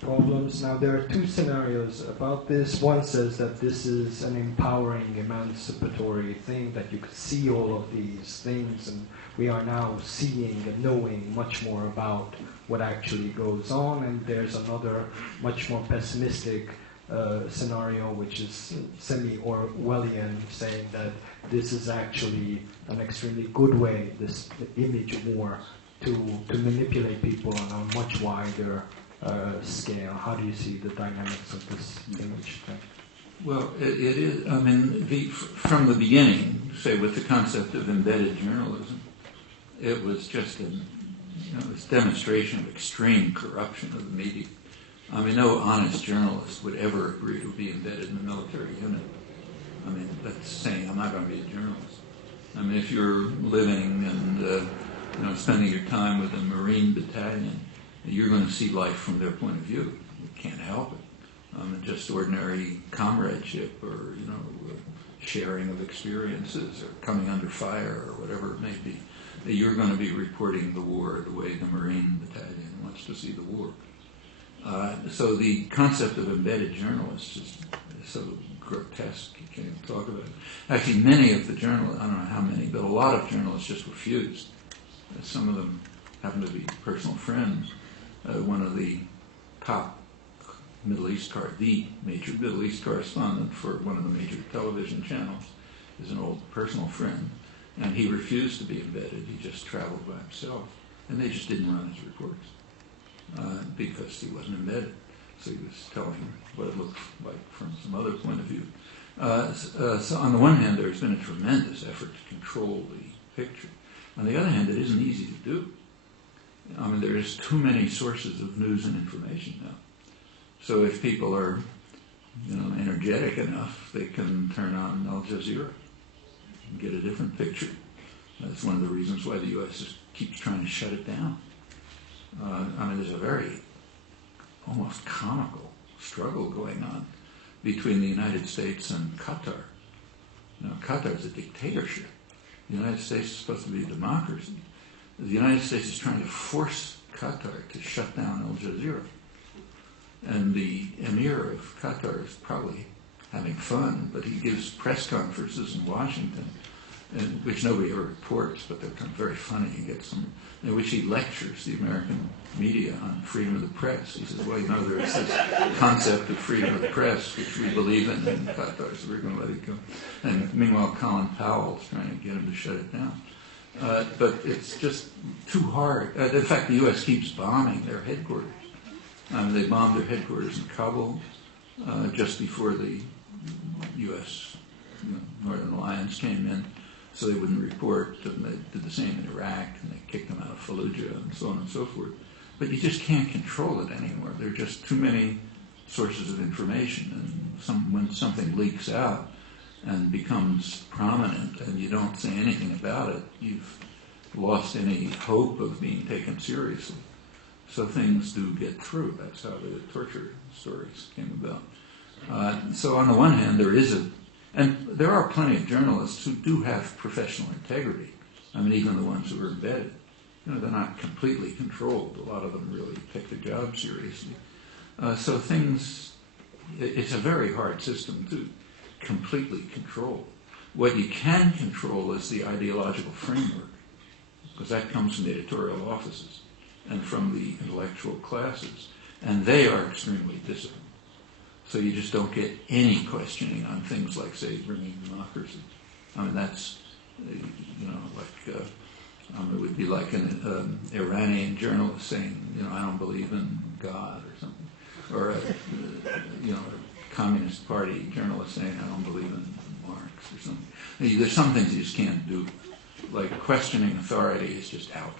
problems. Now, there are two scenarios about this. One says that this is an empowering, emancipatory thing, that you could see all of these things, and we are now seeing and knowing much more about what actually goes on. And there's another, much more pessimistic scenario, which is semi-Orwellian, saying that this is actually an extremely good way, this image war, to manipulate people on a much wider scale. How do you see the dynamics of this image thing? Well, it is, I mean, from the beginning, say with the concept of embedded journalism, it was just this demonstration of extreme corruption of the media. I mean, no honest journalist would ever agree to be embedded in the military unit. I mean, that's saying I'm not going to be a journalist. I mean, if you're living and spending your time with a Marine battalion, you're going to see life from their point of view. You can't help it. Just ordinary comradeship, or sharing of experiences, or coming under fire, or whatever it may be. You're going to be reporting the war the way the Marine battalion wants to see the war. So the concept of embedded journalists is so grotesque, you can't even talk about it. Actually, many of the journalists, I don't know how many, but a lot of journalists just refused. Some of them happen to be personal friends. One of the top the major Middle East correspondent for one of the major television channels is an old personal friend, and he refused to be embedded. He just traveled by himself, and they just didn't run his reports because he wasn't embedded. So he was telling what it looked like from some other point of view. So on the one hand, there's been a tremendous effort to control the picture. On the other hand, it isn't easy to do. I mean, there's too many sources of news and information now. So if people are, energetic enough, they can turn on Al Jazeera and get a different picture. That's one of the reasons why the U.S. keeps trying to shut it down. I mean, there's a very almost comical struggle going on between the United States and Qatar. Qatar is a dictatorship. The United States is supposed to be a democracy. The United States is trying to force Qatar to shut down Al Jazeera. And the Emir of Qatar is probably having fun, but he gives press conferences in Washington, in which nobody ever reports, but they're kind of very funny. He gets some, in which he lectures the American media on freedom of the press. He says, well, there is this concept of freedom of the press, which we believe in Qatar, so we're going to let it go. And meanwhile, Colin Powell's trying to get him to shut it down. But it's just too hard. In fact, the U.S. keeps bombing their headquarters. They bombed their headquarters in Kabul just before the U.S. Northern Alliance came in, so they wouldn't report. And they did the same in Iraq, and they kicked them out of Fallujah, and so on and so forth. But you just can't control it anymore. There are just too many sources of information, and when something leaks out and becomes prominent, and you don't say anything about it, you've lost any hope of being taken seriously. So things do get through. That's how the torture stories came about. So on the one hand, and there are plenty of journalists who do have professional integrity. I mean, even the ones who are embedded. They're not completely controlled. A lot of them really take their job seriously. So it's a very hard system to completely control. What you can control is the ideological framework, because that comes from the editorial offices and from the intellectual classes, and they are extremely disciplined. So you just don't get any questioning on things like, say, bringing democracy. I mean, that's, it would be like an Iranian journalist saying, I don't believe in God or something, or a Communist Party journalist saying, I don't believe in Marx or something. There's some things you just can't do, like questioning authority is just out.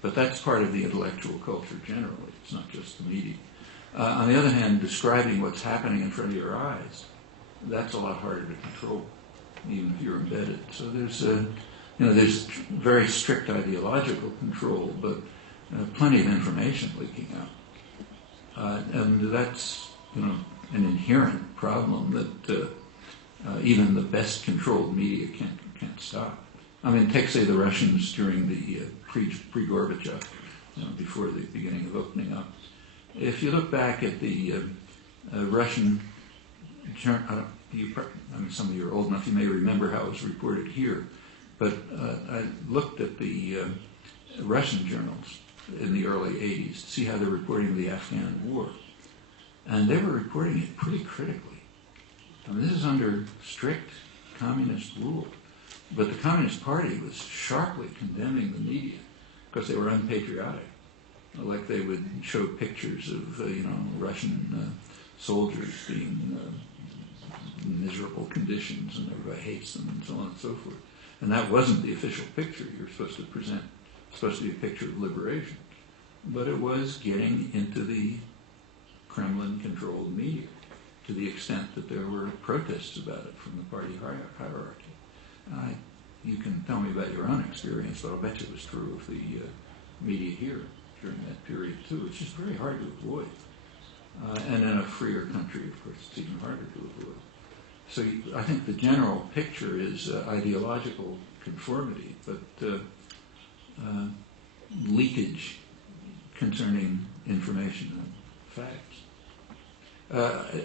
But that's part of the intellectual culture generally. It's not just the media. On the other hand, describing what's happening in front of your eyes, that's a lot harder to control, even if you're embedded. So there's very strict ideological control, but plenty of information leaking out. And that's, an inherent problem that even the best controlled media can't stop. I mean, take, say, the Russians during the pre-Gorbachev, before the beginning of opening up. If you look back at the Russian, some of you are old enough, you may remember how it was reported here, but I looked at the Russian journals in the early 80s to see how they're reporting the Afghan war. And they were reporting it pretty critically. I mean, this is under strict communist rule. But the Communist Party was sharply condemning the media because they were unpatriotic. Like they would show pictures of, Russian soldiers being in miserable conditions and everybody hates them and so on and so forth. And that wasn't the official picture you were supposed to present. It's supposed to be a picture of liberation. But it was getting into the Kremlin-controlled media to the extent that there were protests about it from the party hierarchy. You can tell me about your own experience, but I'll bet you it was true of the media here during that period too. It's just very hard to avoid. And in a freer country, of course, it's even harder to avoid. So I think the general picture is ideological conformity, but leakage concerning information and facts.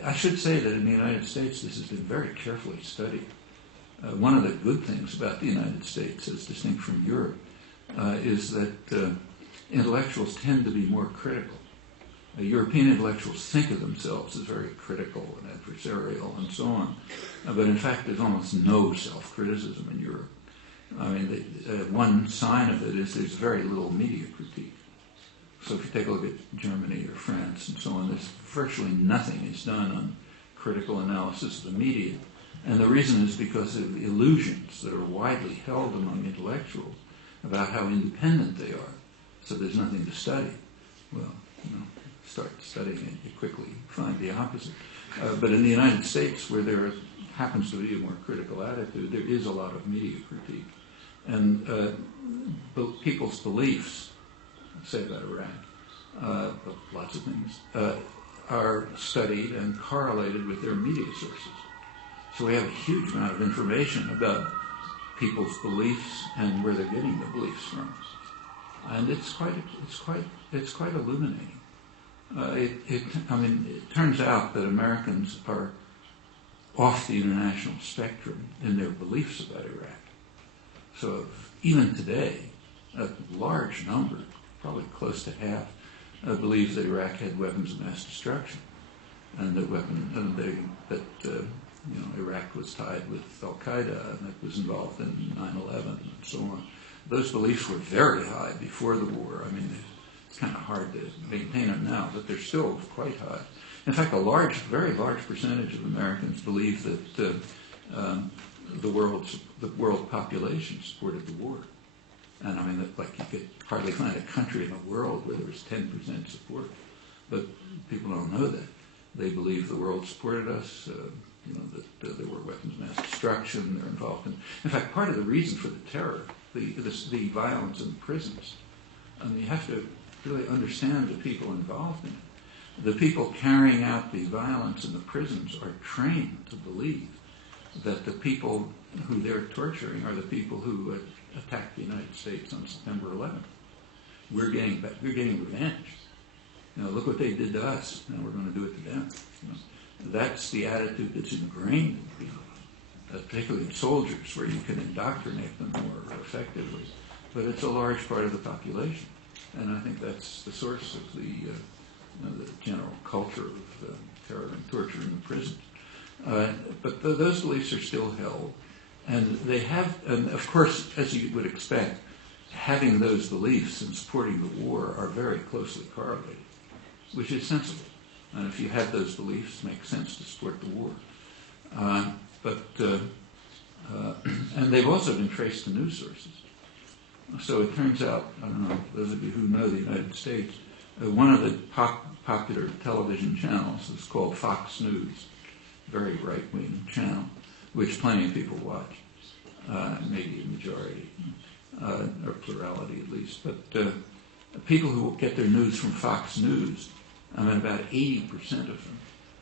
I should say that in the United States, this has been very carefully studied. One of the good things about the United States, as distinct from Europe, is that intellectuals tend to be more critical. European intellectuals think of themselves as very critical and adversarial and so on, but in fact there's almost no self-criticism in Europe. I mean, one sign of it is there's very little media critique. So if you take a look at Germany or France and so on, there's virtually nothing is done on critical analysis of the media. And the reason is because of illusions that are widely held among intellectuals about how independent they are. So there's nothing to study. Well, start studying it, you quickly find the opposite. But in the United States, where there happens to be a more critical attitude, there is a lot of media critique. And people's beliefs, say about Iraq, lots of things, are studied and correlated with their media sources. So we have a huge amount of information about people's beliefs and where they're getting the beliefs from, and it's quite illuminating. It turns out that Americans are off the international spectrum in their beliefs about Iraq. So even today, a large number, probably close to half, believes that Iraq had weapons of mass destruction, and that Iraq was tied with Al-Qaeda and that was involved in 9/11 and so on. Those beliefs were very high before the war. I mean, it's kind of hard to maintain them now, but they're still quite high. In fact, very large percentage of Americans believe that the world population supported the war. And I mean, you could hardly find a country in the world where there was 10% support. But people don't know that. They believe the world supported us, that there were weapons of mass destruction, they're involved in fact, part of the reason for the terror, the violence in the prisons, you have to really understand the people involved in it. The people carrying out the violence in the prisons are trained to believe that the people who they're torturing are the people who attacked the United States on September 11th. We're getting revenge. Look what they did to us. Now we're going to do it to them. That's the attitude that's ingrained in people, particularly in soldiers, where you can indoctrinate them more effectively. But it's a large part of the population, and I think that's the source of the general culture of terror and torture in the prisons. But those beliefs are still held, and and of course, as you would expect, having those beliefs and supporting the war are very closely correlated, which is sensible. And if you have those beliefs, it makes sense to support the war. And they've also been traced to news sources. So it turns out, I don't know, those of you who know the United States, one of the popular television channels is called Fox News, very right-wing channel, which plenty of people watch, maybe a majority, or plurality at least. But people who get their news from Fox News, about 80% of them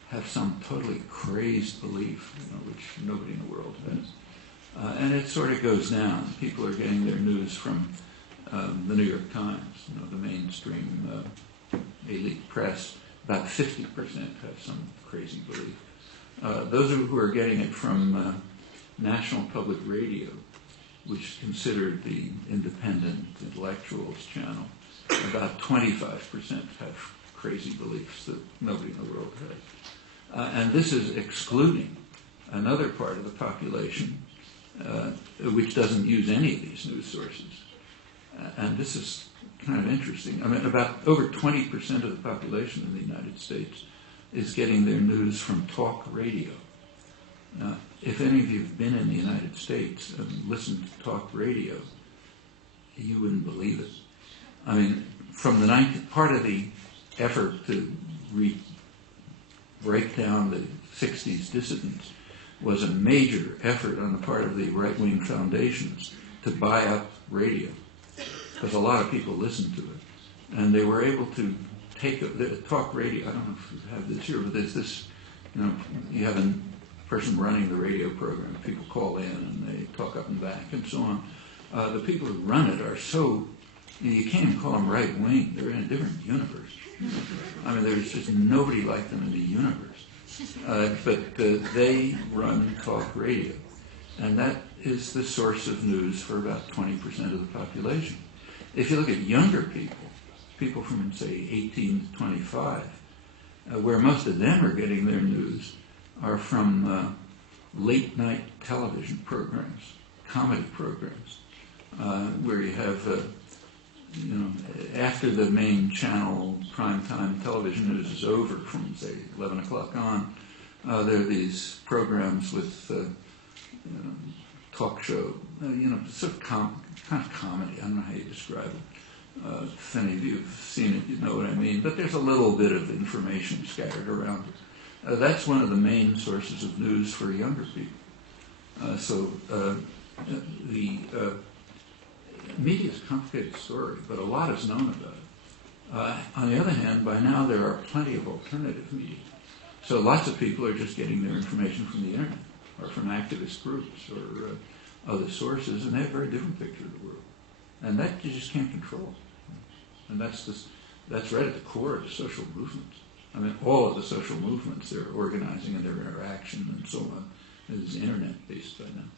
have some totally crazed belief, which nobody in the world has. And it sort of goes down. People are getting their news from the New York Times, the mainstream elite press, about 50% have some crazy belief. Those who are getting it from National Public Radio, which is considered the independent intellectuals channel, about 25% have crazy beliefs that nobody in the world has. And this is excluding another part of the population which doesn't use any of these news sources. And this is kind of interesting. I mean, about over 20% of the population in the United States is getting their news from talk radio. Now, if any of you have been in the United States and listened to talk radio, you wouldn't believe it. I mean, from the part of the effort to break down the 60s dissidents was a major effort on the part of the right-wing foundations to buy up radio, because a lot of people listened to it. And they were able to take the talk radio. I don't know if you have this here, but there's this, you have a person running the radio program. People call in and they talk up and back and so on. The people who run it are so, you can't even call them right-wing. They're in a different universe. I mean, there's just nobody like them in the universe. But they run talk radio. And that is the source of news for about 20% of the population. If you look at younger people from, say, 18 to 25, where most of them are getting their news are from late-night television programs, comedy programs, where you have, after the main channel primetime television news is over from, say, 11 o'clock on, there are these programs with talk show, sort of kind of comedy. I don't know how you describe it. If any of you have seen it, you know what I mean. But there's a little bit of information scattered around it. That's one of the main sources of news for younger people. So the media is a complicated story, but a lot is known about it. On the other hand, by now there are plenty of alternative media. So lots of people are just getting their information from the internet or from activist groups or other sources, and they have a very different picture of the world. And that you just can't control. And that's right at the core of the social movements. I mean, all of the social movements, their organizing and their interaction and so on, is internet-based by now.